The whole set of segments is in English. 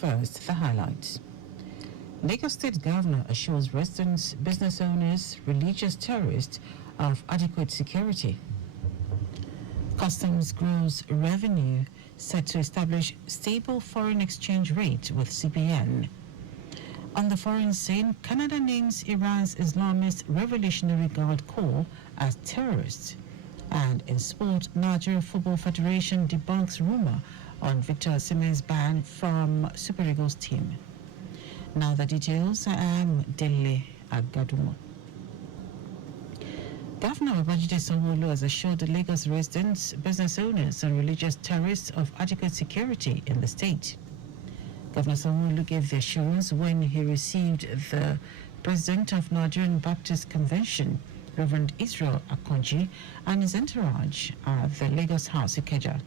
First, the highlights. Lagos State Governor assures residents, business owners, religious tourists of adequate security. Customs grows revenue set to establish stable foreign exchange rate with CBN. On the foreign scene, Canada names Iran's Islamist Revolutionary Guard Corps as terrorists. And in sport, Nigeria Football Federation debunks rumor on Victor Osimhen's ban from Super Eagles team. Now the details. I am Dele Agadumo. Governor Babajide Sanwo-Olu has assured the Lagos residents, business owners and religious tourists of adequate security in the state. Governor Sanwo-Olu gave the assurance when he received the President of Nigerian Baptist Convention, Reverend Israel Akonji, and his entourage at the Lagos House, Ikeja.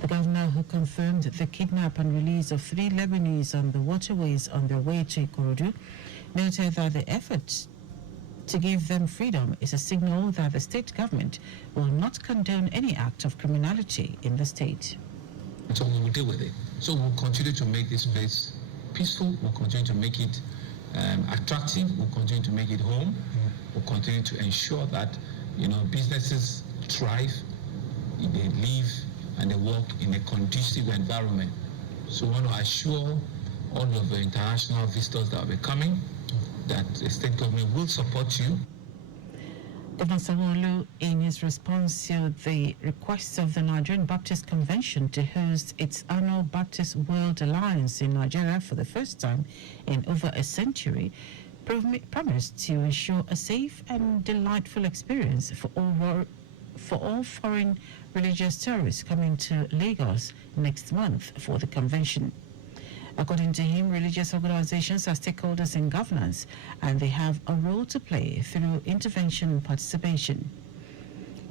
The governor, who confirmed the kidnap and release of 3 Lebanese on the waterways on their way to Ikorodu, noted that the effort to give them freedom is a signal that the state government will not condone any act of criminality in the state. So we will deal with it. So we'll continue to make this place peaceful. We'll continue to make it attractive. We'll continue to make it home. We'll continue to ensure that businesses thrive, they live and they work in a conducive environment. So we want to assure all of the international visitors that will be coming that the state government will support you. Governor Sanwo-Olu, in his response to the request of the Nigerian Baptist Convention to host its annual Baptist World Alliance in Nigeria for the first time in over a century, promised to ensure a safe and delightful experience for all foreign religious tourists coming to Lagos next month for the convention. According to him, religious organizations are stakeholders in governance and they have a role to play through intervention and participation.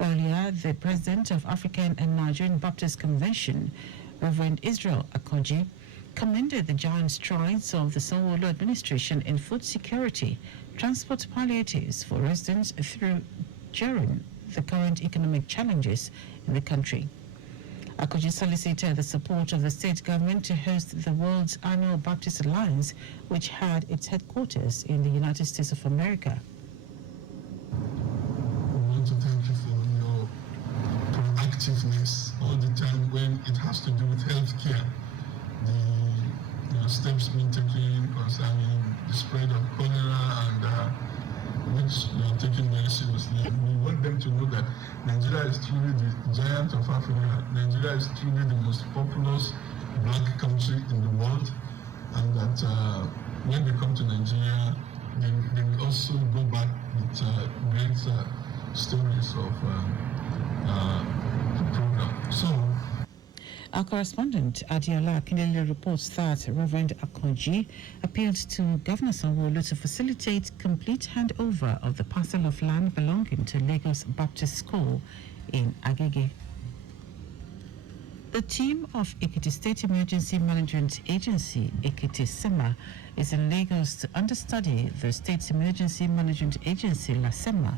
Earlier, the president of African and Nigerian Baptist Convention, Reverend Israel Akonji, commended the giant strides of the Sanwo-Olu administration in food security, transport palliatives for residents during the current economic challenges in the country. Akonji solicited the support of the state government to host the world's annual Baptist Alliance, which had its headquarters in the United States of America. We want to thank you for your proactiveness all the time when it has to do with healthcare. The steps being taken concerning the spread of cholera and which you are taking very seriously. We want them to know that Nigeria is truly the giant of Africa. Nigeria is truly the most populous black country in the world, and that when they come to Nigeria, they will also go back with great stories of the program. So, our correspondent Adiola Akinele reports that Reverend Akonji appealed to Governor Sanwo-Olu to facilitate complete handover of the parcel of land belonging to Lagos Baptist School in Agege. The team of Ekiti State Emergency Management Agency, Ekiti SEMA, is in Lagos to understudy the State's Emergency Management Agency, LASEMA,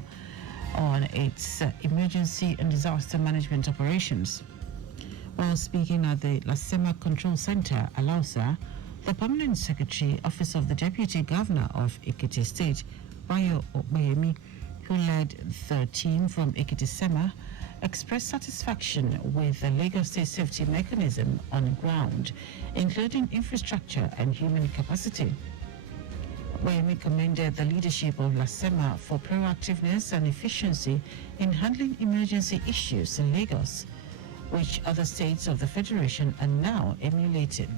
on its emergency and disaster management operations. While speaking at the LASEMA Control Center, Alausa, the Permanent Secretary, Office of the Deputy Governor of Ekiti State, Bayo Okbayemi, who led the team from Ekiti SEMA, expressed satisfaction with the Lagos State safety mechanism on the ground, including infrastructure and human capacity. Okbayemi commended the leadership of LASEMA for proactiveness and efficiency in handling emergency issues in Lagos, which other states of the Federation are now emulating.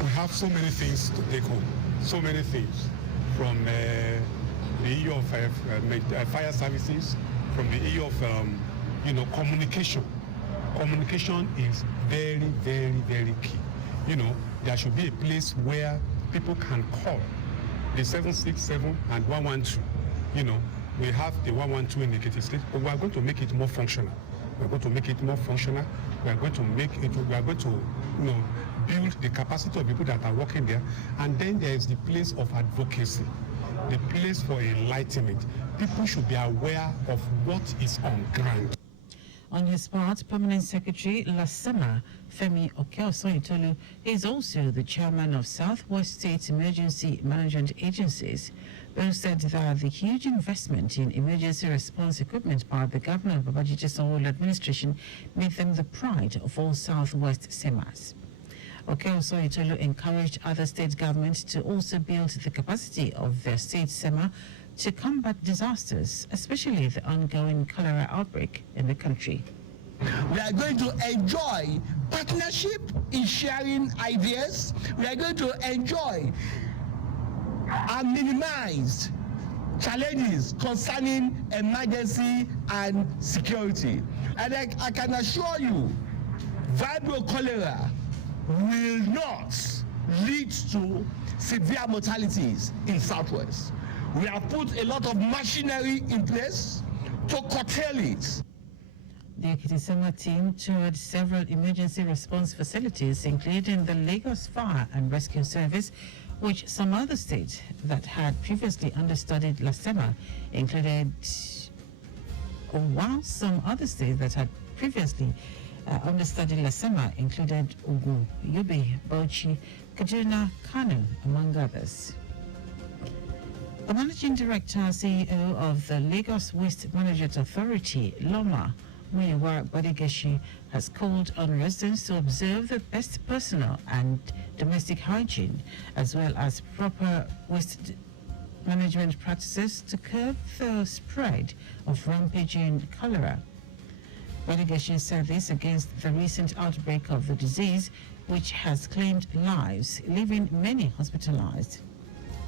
We have so many things to take home, so many things, from the issue of fire services, from the issue of communication. Communication is very, very, very key. There should be a place where people can call the 767 and 112. We have the 112 in the Ekiti State, but we are going to make it more functional. We are going to make it more functional. We are going to build the capacity of people that are working there. And then there is the place of advocacy, the place for enlightenment. People should be aware of what is on ground. On his part, Permanent Secretary Lasema Femi Okeosonyitolu is also the chairman of Southwest State Emergency Management Agencies. Both said that the huge investment in emergency response equipment by the governor of Babajide Sanwo-Olu administration made them the pride of all Southwest SEMAs. Okeosonyitolu encouraged other state governments to also build the capacity of their state SEMA to combat disasters, especially the ongoing cholera outbreak in the country. We are going to enjoy partnership in sharing ideas. We are going to enjoy and minimize challenges concerning emergency and security. And I can assure you, vibrio cholera will not lead to severe mortalities in Southwest. We have put a lot of machinery in place to curtail it. The Ekiti team toured several emergency response facilities, including the Lagos Fire and Rescue Service, which some other states that had previously understudied Lasema included, while some other states that had previously understudied Lasema included Ogun, Yobe, Bauchi, Kaduna, Kano, among others. The Managing Director, CEO of the Lagos Waste Management Authority, LOMA, Muyiwa Badigeshi, has called on residents to observe the best personal and domestic hygiene, as well as proper waste management practices to curb the spread of rampaging cholera. Badigeshi said this against the recent outbreak of the disease, which has claimed lives, leaving many hospitalized.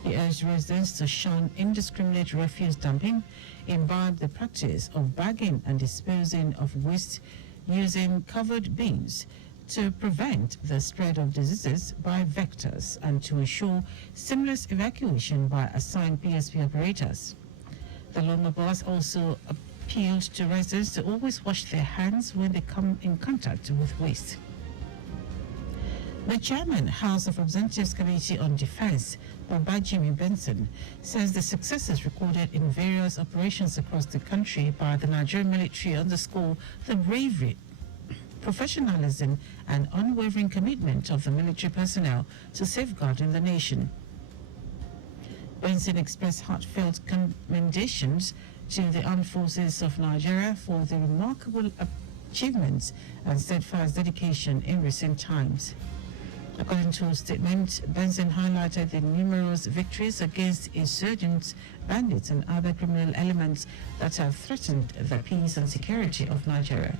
He urged residents to shun indiscriminate refuse dumping, imbibe the practice of bagging and disposing of waste using covered bins to prevent the spread of diseases by vectors and to ensure seamless evacuation by assigned PSP operators. The Loma boss also appealed to residents to always wash their hands when they come in contact with waste. The chairman, House of Representatives Committee on Defense, Babajimi Benson, says the successes recorded in various operations across the country by the Nigerian military underscore the bravery, professionalism, and unwavering commitment of the military personnel to safeguarding the nation. Benson expressed heartfelt commendations to the armed forces of Nigeria for their remarkable achievements and steadfast dedication in recent times. According to a statement, Benson highlighted the numerous victories against insurgents, bandits, and other criminal elements that have threatened the peace and security of Nigeria.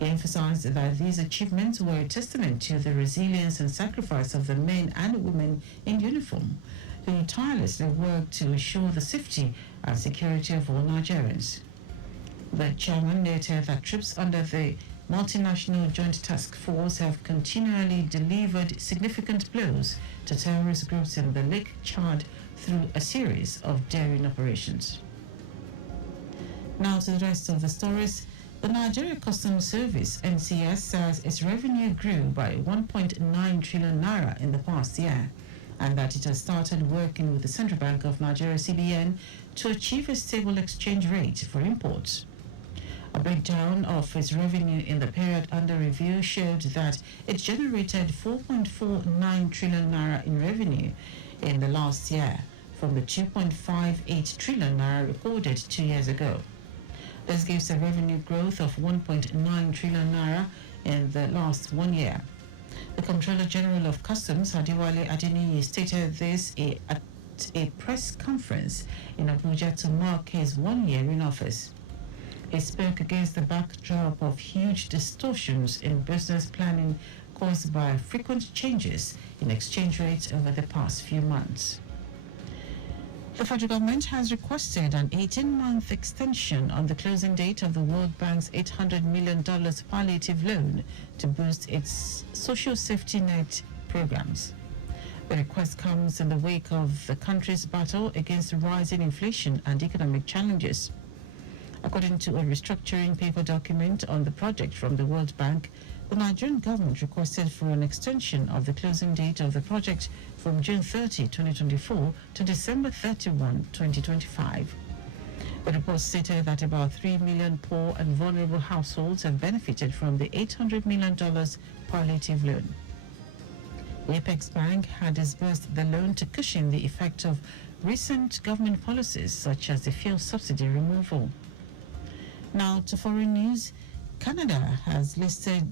He emphasized that these achievements were a testament to the resilience and sacrifice of the men and women in uniform, who tirelessly worked to ensure the safety and security of all Nigerians. The chairman noted that troops under the Multinational Joint Task Force have continually delivered significant blows to terrorist groups in the Lake Chad through a series of daring operations. Now to the rest of the stories. The Nigeria Customs Service, NCS, says its revenue grew by 1.9 trillion naira in the past year, and that it has started working with the Central Bank of Nigeria, CBN, to achieve a stable exchange rate for imports. A breakdown of its revenue in the period under review showed that it generated 4.49 trillion naira in revenue in the last year from the 2.58 trillion naira recorded 2 years ago. This gives a revenue growth of 1.9 trillion naira in the last 1 year. The Comptroller General of Customs, Adewale Adeniyi, stated this at a press conference in Abuja to mark his 1 year in office. He spoke against the backdrop of huge distortions in business planning caused by frequent changes in exchange rates over the past few months. The federal government has requested an 18-month extension on the closing date of the World Bank's $800 million palliative loan to boost its social safety net programs. The request comes in the wake of the country's battle against rising inflation and economic challenges. According to a restructuring paper document on the project from the World Bank, the Nigerian government requested for an extension of the closing date of the project from June 30, 2024 to December 31, 2025. The report stated that about 3 million poor and vulnerable households have benefited from the $800 million palliative loan. The Apex Bank had disbursed the loan to cushion the effect of recent government policies such as the fuel subsidy removal. Now to foreign news. Canada has listed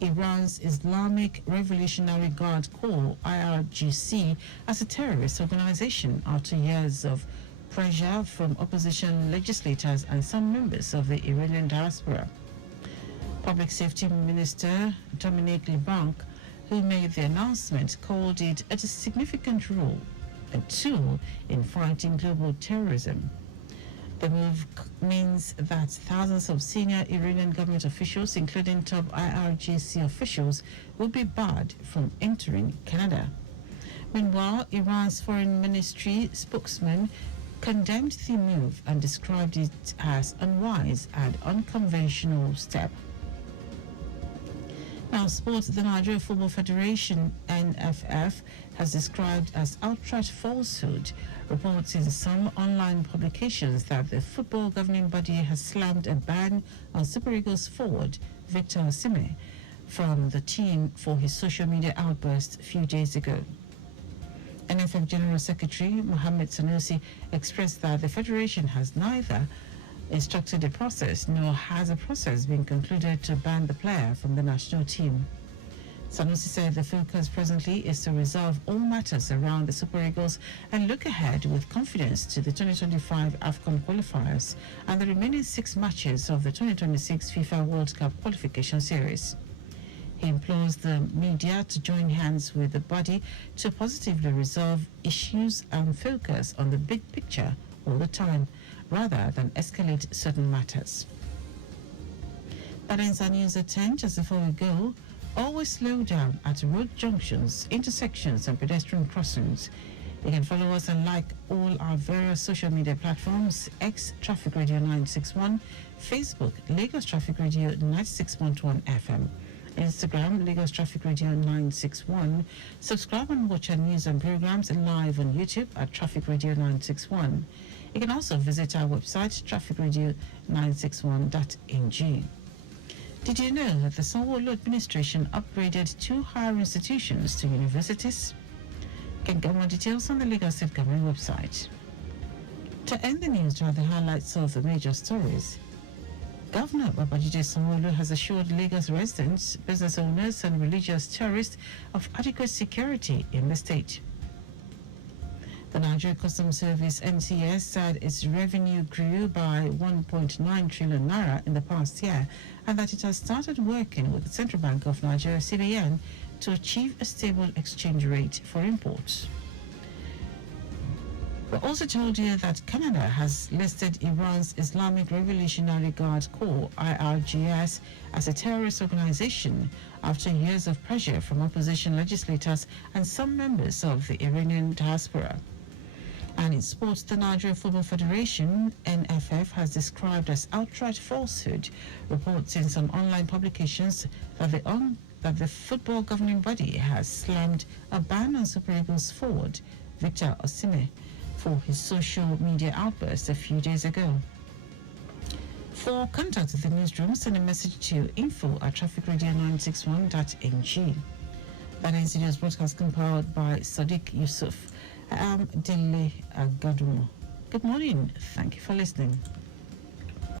Iran's Islamic Revolutionary Guard Corps (IRGC) as a terrorist organization after years of pressure from opposition legislators and some members of the Iranian diaspora. Public Safety Minister Dominique Lebanc, who made the announcement, called it a significant role, a tool in fighting global terrorism. The move means that thousands of senior Iranian government officials, including top IRGC officials, will be barred from entering Canada. Meanwhile, Iran's foreign ministry spokesman condemned the move and described it as unwise and unconventional step. Now, sports. The Nigeria Football Federation (NFF) has described as outright falsehood reports in some online publications that the football governing body has slammed a ban on Super Eagles forward Victor Osimhen from the team for his social media outburst a few days ago. NFF General Secretary Mohammed Sanusi expressed that the federation has neither instructed a process nor has a process been concluded to ban the player from the national team. Sanusi said the focus presently is to resolve all matters around the Super Eagles and look ahead with confidence to the 2025 AFCON qualifiers and the remaining 6 matches of the 2026 FIFA World Cup qualification series. He implores the media to join hands with the body to positively resolve issues and focus on the big picture all the time, rather than escalate certain matters. That ends our news at 10. Just before we go, always slow down at road junctions, intersections and pedestrian crossings. You can follow us and like all our various social media platforms: X Traffic Radio 961, Facebook Lagos Traffic Radio 96.1 FM, Instagram Lagos Traffic Radio 961. Subscribe and watch our news and programs live on YouTube at Traffic Radio 961. You can also visit our website trafficradio961.ng. Did you know that the Sanwo-Olu administration upgraded 2 higher institutions to universities? You can get more details on the Lagos State Government website. To end the news, are the highlights of the major stories. Governor Babajide Sanwo-Olu has assured Lagos residents, business owners and religious tourists of adequate security in the state. The Nigeria Customs Service (NCS) said its revenue grew by 1.9 trillion naira in the past year and that it has started working with the Central Bank of Nigeria (CBN) to achieve a stable exchange rate for imports. We also told you that Canada has listed Iran's Islamic Revolutionary Guard Corps (IRGS) as a terrorist organization after years of pressure from opposition legislators and some members of the Iranian diaspora. And in sports, the Nigeria Football Federation (NFF) has described as outright falsehood reports in some online publications that the football governing body has slammed a ban on Super Eagles forward Victor Osimhen for his social media outburst a few days ago. For contact with the newsroom, send a message to info@trafficradio961.ng. That is today's broadcast compiled by Sadiq Yusuf. I'm Dele Agadumo. Good morning. Thank you for listening.